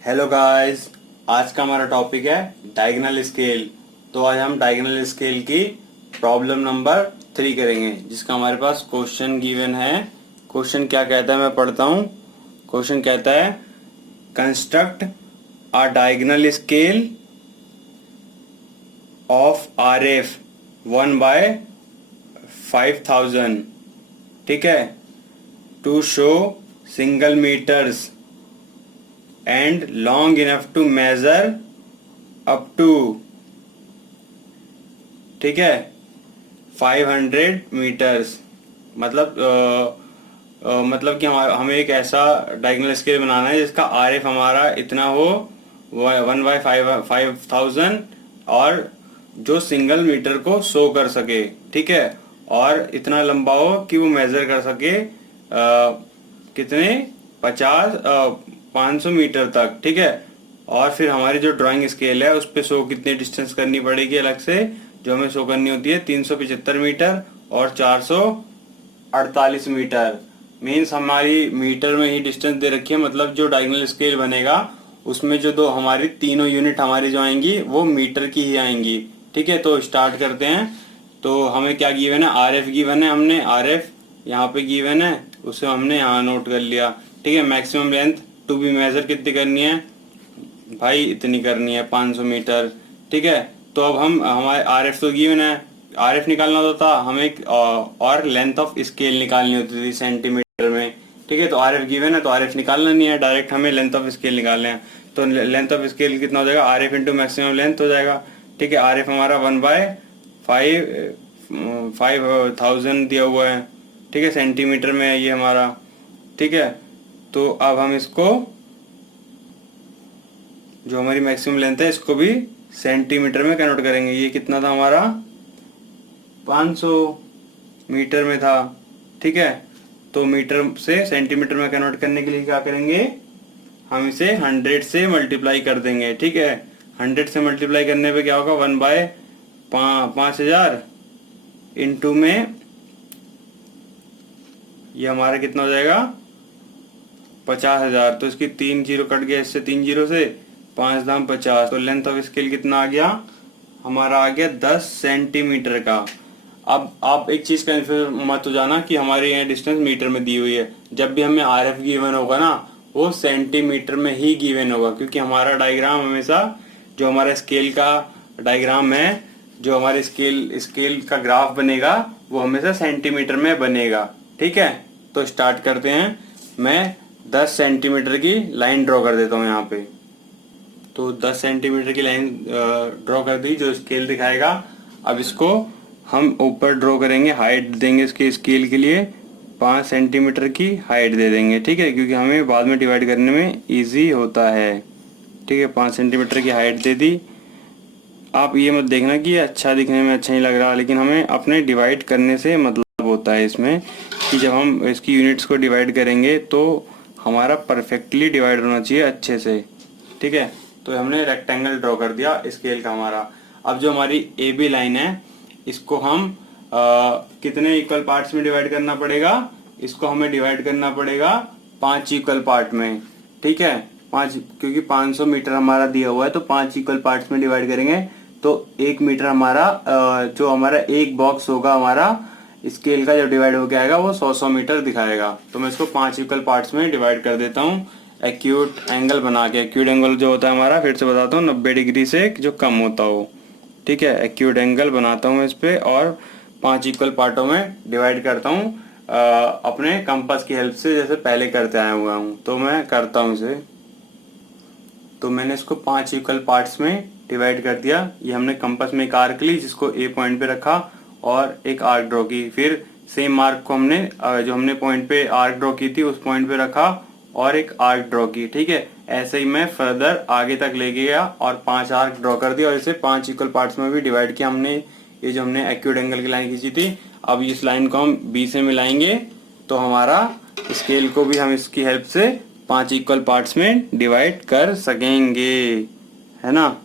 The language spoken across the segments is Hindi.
Hello guys. आज का हमारा टॉपिक है डायगोनल स्केल। तो आज हम डायगोनल स्केल की प्रॉब्लम नंबर 3 करेंगे, जिसका हमारे पास क्वेश्चन गिवन है। क्वेश्चन क्या कहता है, मैं पढ़ता हूँ। क्वेश्चन कहता है construct a diagonal scale of RF 1/5000, ठीक है, to show single metres and long enough to measure up to, ठीक है, 500 मीटर्स। मतलब कि हमें एक ऐसा डायगोनल स्केल बनाना है जिसका RF हमारा इतना हो 1/5000, और जो सिंगल मीटर को शो कर सके, ठीक है, और इतना लंबा हो कि वो मेजर कर सके कितने 500 मीटर तक, ठीक है। और फिर हमारी जो ड्राइंग स्केल है उस पे शो कितनी डिस्टेंस करनी पड़ेगी अलग से, जो हमें शो करनी होती है 375 मीटर और 448 मीटर। मीन्स हमारी मीटर में ही डिस्टेंस दे रखी है, मतलब जो डायगोनल स्केल बनेगा उसमें जो दो हमारी तीनों यूनिट हमारी जो आएंगी वो मीटर की ही आएंगी, ठीक है। तो स्टार्ट करते हैं। तो हमें क्या गिवन है, RF गिवन है, हमने RF यहाँ पे गिवन है, उसे हमने यहाँ नोट कर लिया, ठीक है। Maximum length to be measure कितनी करनी है भाई, इतनी करनी है 500 मीटर, ठीक है। तो अब हम हमारे RF तो गिवन है, RF निकालना होता था हमें और लेंथ ऑफ स्केल निकालनी होती थी सेंटीमीटर में, ठीक है। तो RF गिवन है तो RF निकालना नहीं है, डायरेक्ट हमें लेंथ ऑफ स्केल निकालना है। तो लेंथ ऑफ स्केल कितना हो जाएगा, RF इंटू मैक्सिमम लेंथ हो जाएगा, ठीक है। RF हमारा 1/5000 दिया हुआ है, ठीक है, सेंटीमीटर में है ये हमारा, ठीक है। तो अब हम इसको, जो हमारी मैक्सिमम लेंथ है, इसको भी सेंटीमीटर में कन्वर्ट करेंगे। ये कितना था हमारा, 500 मीटर में था, ठीक है। तो मीटर से सेंटीमीटर में कन्वर्ट करने के लिए क्या करेंगे, हम इसे 100 से मल्टीप्लाई कर देंगे, ठीक है। 100 से मल्टीप्लाई करने पे क्या होगा, 1/5000 इंटू में ये हमारा कितना हो जाएगा 50,000। तो इसकी 3 जीरो कट गया, इससे 3 जीरो से 5 दाम 50। तो लेंथ ऑफ स्केल कितना आ गया हमारा, आ गया 10 सेंटीमीटर का। अब आप एक चीज कंफ्यूज मत हो जाना कि हमारे यहाँ डिस्टेंस मीटर में दी हुई है। जब भी हमें RF गिवन होगा ना, वो सेंटीमीटर में ही गिवन होगा, क्योंकि हमारा डायग्राम हमेशा, जो हमारा स्केल का डायग्राम है, जो हमारे स्केल का ग्राफ बनेगा वो हमेशा सेंटीमीटर में बनेगा, ठीक है। तो स्टार्ट करते हैं। मैं 10 सेंटीमीटर की लाइन ड्रॉ कर देता हूँ यहाँ पे। तो 10 सेंटीमीटर की लाइन ड्रॉ कर दी, जो स्केल दिखाएगा। अब इसको हम ऊपर ड्रॉ करेंगे, हाइट देंगे इसके स्केल के लिए 5 सेंटीमीटर की हाइट दे देंगे, ठीक है, क्योंकि हमें बाद में डिवाइड करने में इजी होता है, ठीक है। 5 सेंटीमीटर की हाइट दे दी। आप ये मत देखना कि ये अच्छा दिखने में अच्छा नहीं लग रहा, लेकिन हमें अपने डिवाइड करने से मतलब होता है इसमें, कि जब हम इसकी यूनिट्स को डिवाइड करेंगे तो हमारा परफेक्टली डिवाइड होना चाहिए अच्छे से, ठीक है। तो हमने रेक्टेंगल ड्रॉ कर दिया स्केल का हमारा। अब जो हमारी AB लाइन है, इसको हम कितने इक्वल पार्ट्स में डिवाइड करना पड़ेगा, इसको हमें डिवाइड करना पड़ेगा 5 इक्वल पार्ट में, ठीक है। 5, क्योंकि 500 मीटर हमारा दिया हुआ है, तो 5 इक्वल पार्ट्स में डिवाइड करेंगे। तो 1 मीटर हमारा जो हमारा एक बॉक्स होगा हमारा स्केल का, जब डिवाइड हो गया आएगा वो 100 मीटर दिखाएगा। तो मैं इसको 5 इक्वल पार्ट्स में डिवाइड कर देता हूँ एक्यूट एंगल बना के। एक्यूट एंगल जो होता है हमारा, फिर से बताता हूँ, 90 डिग्री से जो कम होता हो, ठीक है। एक्यूट एंगल बनाता हूँ इस पे, और 5 इक्वल पार्टों में डिवाइड करता हूँ अपने कंपास की हेल्प से, जैसे पहले करते आया हुआ हूँ। तो मैं करता हूँ इसे। तो मैंने इसको 5 इक्वल पार्ट्स में डिवाइड कर दिया। ये हमने कंपास में एक आर्क ली, जिसको A पॉइंट पे रखा और एक आर्क ड्रॉ की। फिर सेम आर्क को हमने जो हमने पॉइंट पे आर्क ड्रॉ की थी उस पॉइंट पे रखा और एक आर्क ड्रॉ की, ठीक है। ऐसे ही मैं फर्दर आगे तक ले गया और 5 आर्क ड्रॉ कर दिया, और इसे 5 इक्वल पार्ट्स में भी डिवाइड किया हमने। ये जो हमने एक्यूट एंगल की लाइन खींची थी, अब इस लाइन को हम B से मिलाएंगे, तो हमारा स्केल को भी हम इसकी हेल्प से 5 इक्वल पार्ट्स में डिवाइड कर सकेंगे, है ना।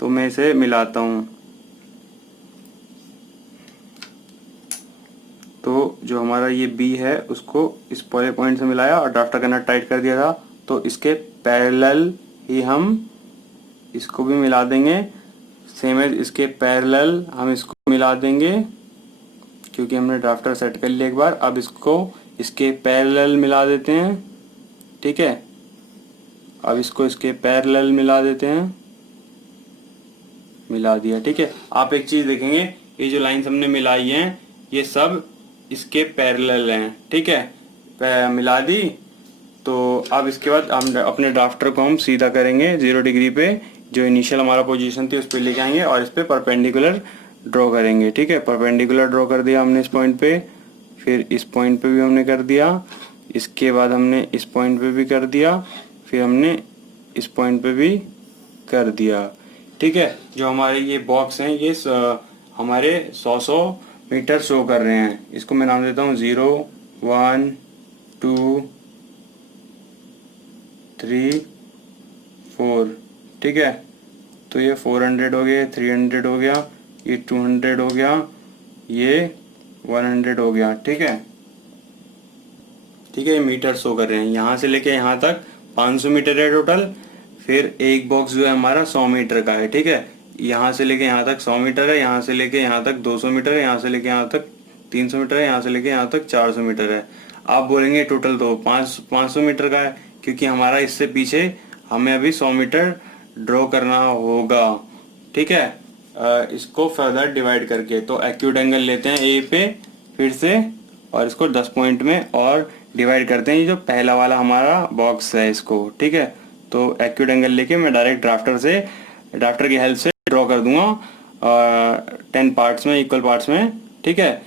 तो मैं इसे मिलाता हूँ। तो जो हमारा ये B है उसको इस पहले पॉइंट से मिलाया और ड्राफ्टर करना टाइट कर दिया था, तो इसके पैरेलल ही हम इसको भी मिला देंगे। सेम है इसके पैरेलल हम इसको मिला देंगे, क्योंकि हमने ड्राफ्टर सेट कर लिया एक बार। अब इसको इसके पैरेलल मिला देते हैं, ठीक है। अब इसको इसके पैरेलल मिला देते हैं, मिला दिया, ठीक है। आप एक चीज देखेंगे, ये जो लाइंस हमने मिलाई हैं ये सब इसके पैरेलल हैं, ठीक है। मिला दी। तो अब इसके बाद हम अपने ड्राफ्टर को हम सीधा करेंगे 0 डिग्री पे, जो इनिशियल हमारा पोजीशन थी उस पर लेके आएंगे और इस पे परपेंडिकुलर ड्रॉ करेंगे, ठीक है। परपेंडिकुलर ड्रॉ कर दिया हमने इस पॉइंट पे, फिर इस पॉइंट पे भी हमने कर दिया, इसके बाद हमने इस पॉइंट पे भी कर दिया, फिर हमने इस पॉइंट पे भी कर दिया, ठीक है। जो हमारे ये बॉक्स हैं ये हमारे 100 मीटर शो कर रहे हैं। इसको मैं नाम देता हूँ 0 1 2 3 4, ठीक है। तो ये 400 हो गया, 300 हो गया, ये 200 हो गया, ये 100 हो गया, ठीक है। ठीक है, ये मीटर शो कर रहे हैं। यहाँ से लेके यहाँ तक 500 मीटर है टोटल। फिर एक बॉक्स जो है हमारा 100 मीटर का है, ठीक है। यहाँ से लेके यहाँ तक 100 मीटर है, यहाँ से लेके यहाँ तक 200 मीटर है, यहाँ से लेके यहाँ तक 300 मीटर है, यहाँ से लेके यहाँ तक 400 मीटर है। आप बोलेंगे टोटल तो 500 मीटर का है, क्योंकि हमारा इससे पीछे हमें अभी 100 मीटर ड्रॉ करना होगा, ठीक है। इसको फर्दर डिवाइड करके तो एक्यूट एंगल लेते हैं ए पे फिर से, और इसको 10 पॉइंट में और डिवाइड करते हैं। ये जो पहला वाला हमारा बॉक्स है इसको, ठीक है। तो एक्यूट एंगल लेके मैं डायरेक्ट ड्राफ्टर की हेल्प से ड्रॉ कर दूंगा 10 पार्ट्स में, इक्वल पार्ट्स में, ठीक है।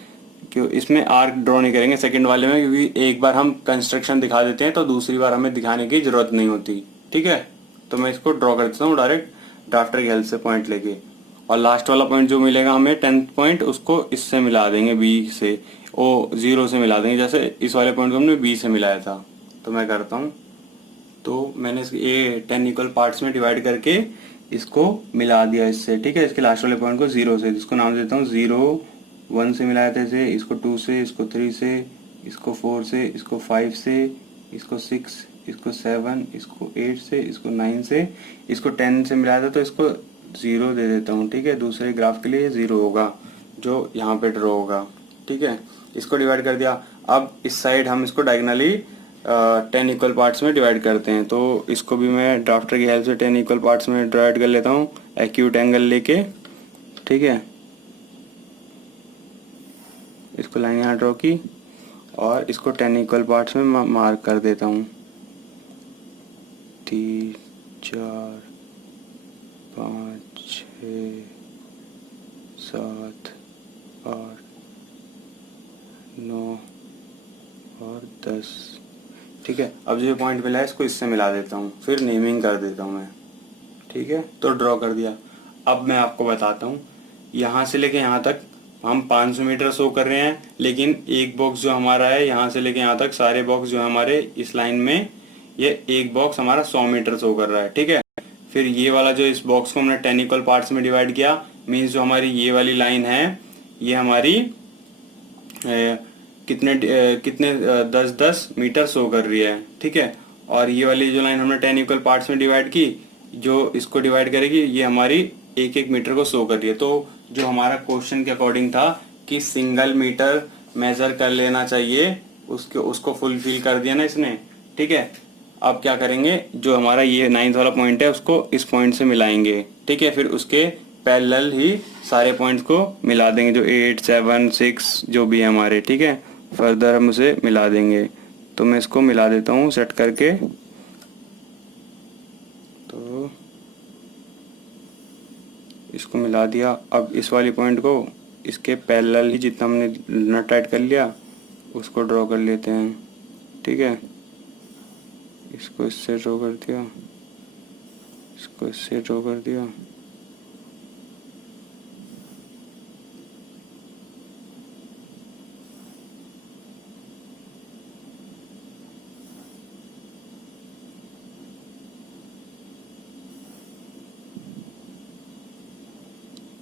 क्यों इसमें आर्क ड्रॉ नहीं करेंगे सेकंड वाले में, क्योंकि एक बार हम कंस्ट्रक्शन दिखा देते हैं तो दूसरी बार हमें दिखाने की जरूरत नहीं होती, ठीक है। तो मैं इसको ड्रॉ कर देता हूँ डायरेक्ट ड्राफ्टर की हेल्प से पॉइंट लेके। और लास्ट वाला पॉइंट जो मिलेगा हमें 10th पॉइंट, उसको इससे मिला देंगे, बी से, ओ 0 से मिला देंगे, जैसे इस वाले पॉइंट को हमने बी से मिलाया था। तो मैं करता हूँ, तो मैंने ये 10 इक्वल पार्ट्स में डिवाइड करके इसको मिला दिया इससे, ठीक है। इसके लास्ट वाले पॉइंट को 0 से, जिसको नाम देता हूँ 0 1 से मिलाया था इसे, इसको 2 से, इसको 3 से, इसको 4 से, इसको 5 से, इसको 6, इसको 7, इसको 8 से, इसको 9 से, इसको 10 से मिलाया था, तो इसको 0 दे देता हूँ, ठीक है। दूसरे ग्राफ के लिए 0 होगा जो यहाँ पे ड्रॉ होगा, ठीक है। इसको डिवाइड कर दिया। अब इस साइड हम इसको डायगोनली 10 इक्वल पार्ट्स में डिवाइड करते हैं। तो इसको भी मैं ड्राफ्टर की हेल्प से 10 इक्वल पार्ट्स में डिवाइड कर लेता हूँ एक्यूट एंगल लेके, ठीक है। इसको लाइन यहाँ ड्रॉ की और इसको 10 इक्वल पार्ट्स में मार्क कर देता हूँ, 3 4 5 6 7 8 9 और 10, ठीक है। अब जो पॉइंट मिला है इसको इससे मिला देता हूँ, फिर नेमिंग कर देता हूँ मैं, ठीक है। तो ड्रॉ कर दिया। अब मैं आपको बताता हूँ, यहाँ से लेके यहाँ तक हम 500 मीटर शो कर रहे हैं, लेकिन एक बॉक्स जो हमारा है यहाँ से लेके यहाँ तक सारे बॉक्स जो हमारे इस लाइन में, ये एक बॉक्स हमारा 100 मीटर शो कर रहा है, ठीक है। फिर ये वाला जो इस बॉक्स को हमने 10 इक्वल पार्ट्स में डिवाइड किया, मीन्स जो हमारी ये वाली लाइन है ये हमारी कितने 10 मीटर शो कर रही है, ठीक है। और ये वाली जो लाइन हमने 10 इक्वल पार्ट्स में डिवाइड की, जो इसको डिवाइड करेगी, ये हमारी 1 मीटर को शो कर रही है। तो जो हमारा क्वेश्चन के अकॉर्डिंग था कि सिंगल मीटर मेजर कर लेना चाहिए, उसको फुलफिल कर दिया ना इसने, ठीक है। अब क्या करेंगे, जो हमारा ये 9th वाला पॉइंट है उसको इस पॉइंट से मिलाएंगे, ठीक है। फिर उसके पैरेलल ही सारे पॉइंट्स को मिला देंगे, जो 8 7 6 जो भी है हमारे, ठीक है। फर्दर हम उसे मिला देंगे। तो मैं इसको मिला देता हूँ सेट करके। तो इसको मिला दिया। अब इस वाली पॉइंट को इसके पैरेलल ही जितना हमने नट टाइट कर लिया उसको ड्रॉ कर लेते हैं, ठीक है। इसको इससे ड्रॉ कर दिया, इसको इससे ड्रॉ कर दिया,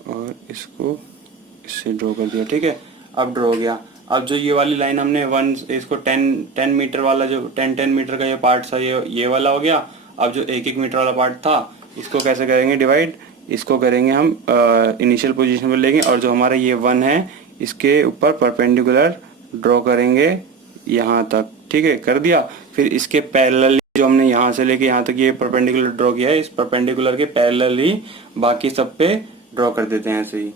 और इसको इससे ड्रॉ कर दिया, ठीक है। अब ड्रॉ हो गया। अब जो ये वाली लाइन हमने इसको 10 मीटर वाला जो 10 मीटर का ये पार्ट था, ये वाला हो गया। अब जो 1-1 मीटर वाला पार्ट था इसको कैसे करेंगे डिवाइड, इसको करेंगे हम इनिशियल पोजीशन पर लेंगे और जो हमारा ये 1 है इसके ऊपर परपेंडिकुलर ड्रॉ करेंगे यहाँ तक। ठीक है, कर दिया। फिर इसके पैरेलल जो हमने यहाँ से लेके यहाँ तक ये परपेंडिकुलर ड्रॉ किया है, इस परपेंडिकुलर के पैरेलल ही बाकी सब पे ड्रॉ कर देते हैं ऐसे ही।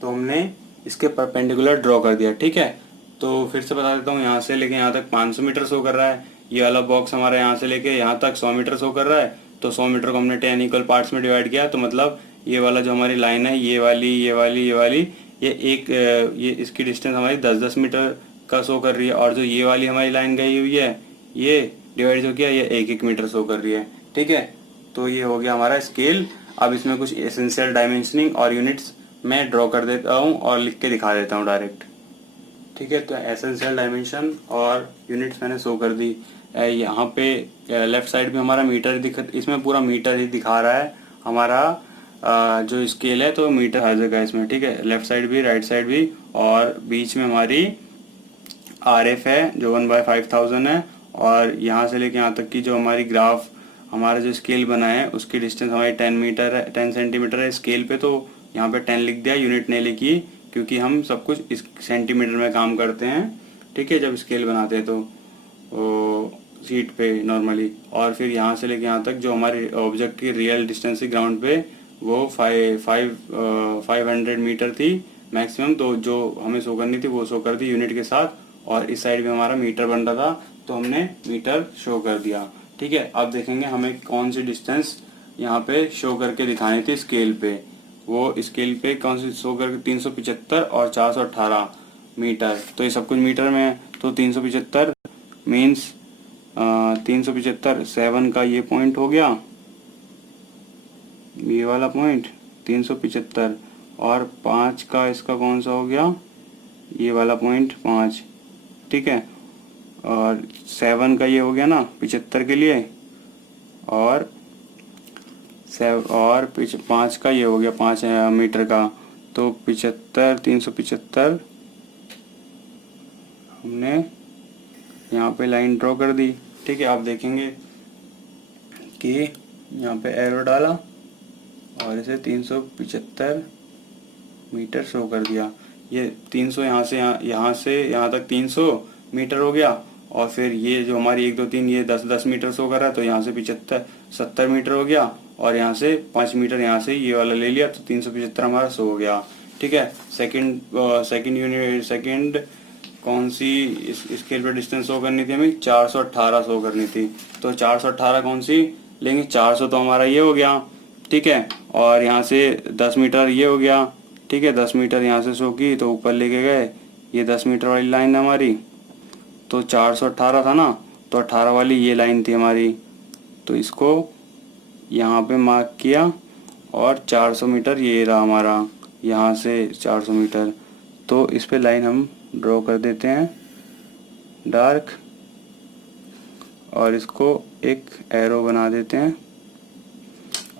तो हमने इसके परपेंडिकुलर ड्रॉ कर दिया। ठीक है, तो फिर से बता देता हूँ, यहाँ से लेके यहाँ तक 500 मीटर शो कर रहा है। ये वाला बॉक्स हमारा यहाँ से लेके यहाँ तक 100 मीटर शो कर रहा है। तो 100 मीटर को हमने 10 इक्वल पार्ट्स में डिवाइड किया, तो मतलब ये वाला जो हमारी लाइन है, ये वाली ये वाली ये वाली, ये इसकी डिस्टेंस हमारी 10-10 मीटर का शो कर रही है। और जो ये वाली हमारी लाइन गई हुई है, ये डिवाइड जो किया, ये 1-1 मीटर शो कर रही है। ठीक है, तो ये हो गया हमारा स्केल। अब इसमें कुछ एसेंशियल डायमेंशनिंग और यूनिट्स मैं ड्रॉ कर देता हूँ और लिख के दिखा देता हूँ डायरेक्ट। ठीक है, तो एसेंशियल डायमेंशन और यूनिट्स मैंने शो कर दी। यहाँ पे लेफ्ट साइड में हमारा मीटर इसमें पूरा मीटर ही दिखा रहा है हमारा जो स्केल है, तो मीटर हर जगह इसमें। ठीक है, लेफ्ट साइड भी राइट साइड भी, और बीच में हमारी RF है जो 1/5000 है। और यहाँ से लेके यहाँ तक की जो हमारी ग्राफ हमारा जो स्केल बना है उसकी डिस्टेंस हमारी 10 सेंटीमीटर है स्केल पे, तो यहाँ पे 10 लिख दिया, यूनिट नहीं लिखी क्योंकि हम सब कुछ इस सेंटीमीटर में काम करते हैं। ठीक है, जब स्केल बनाते हैं तो शीट पे नॉर्मली। और फिर यहाँ से लेके यहाँ तक जो हमारे ऑब्जेक्ट की रियल डिस्टेंस थी ग्राउंड पे वो 500 मीटर थी मैक्सिमम, तो जो हमें शो करनी थी वो शो कर दी यूनिट के साथ। और इस साइड में हमारा मीटर बन रहा था तो हमने मीटर शो कर दिया। ठीक है, अब देखेंगे हमें कौन सी डिस्टेंस यहाँ पे शो करके दिखानी थी स्केल पे। वो स्केल पे कौन सी शो करके 375 और 418 मीटर, तो ये सब कुछ मीटर में है। तो 375 मीन्स 375 7 का ये पॉइंट हो गया, ये वाला पॉइंट 375, और 5 का इसका कौन सा हो गया, ये वाला पॉइंट 5। ठीक है, और 7 का ये हो गया ना 75 के लिए, और 5 का ये हो गया 5 मीटर का, तो 75 375 हमने यहाँ पे लाइन ड्रॉ कर दी। ठीक है, आप देखेंगे कि यहाँ पे एरो डाला और इसे 375 मीटर शो कर दिया। ये 300 यहाँ से यहाँ तक 300 मीटर हो गया। और फिर ये जो हमारी 1 2 3 ये 10-10 मीटर शो कर रहा है, तो यहाँ से 70 मीटर हो गया। और यहाँ से 5 मीटर यहाँ से ये वाला ले लिया, तो 375 हमारा शो हो गया। ठीक है, सेकंड कौन सी इस स्केल पर डिस्टेंस शो करनी थी हमें, 418 शो करनी थी। तो 418 कौन सी लेंगे, 400 तो हमारा ये हो गया। ठीक है, और यहाँ से 10 मीटर ये हो गया। ठीक है, 10 मीटर यहाँ से शो की तो ऊपर लेके गए, ये 10 मीटर वाली लाइन है हमारी, तो 418 था ना, तो 18 वाली ये लाइन थी हमारी, तो इसको यहाँ पे मार्क किया। और 400 मीटर ये रहा हमारा, यहाँ से 400 मीटर, तो इस पे लाइन हम ड्रॉ कर देते हैं डार्क, और इसको एक एरो बना देते हैं,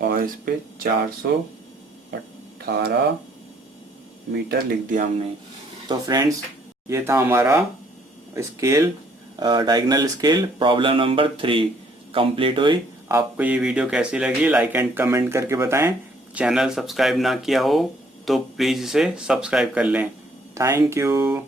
और इस पे 418 मीटर लिख दिया हमने। तो फ्रेंड्स, ये था हमारा scale, diagonal scale problem number 3 complete हुई। आपको ये वीडियो कैसी लगी लाइक एंड कमेंट करके बताएं। चैनल सब्सक्राइब ना किया हो तो प्लीज़ इसे सब्सक्राइब कर लें। Thank you.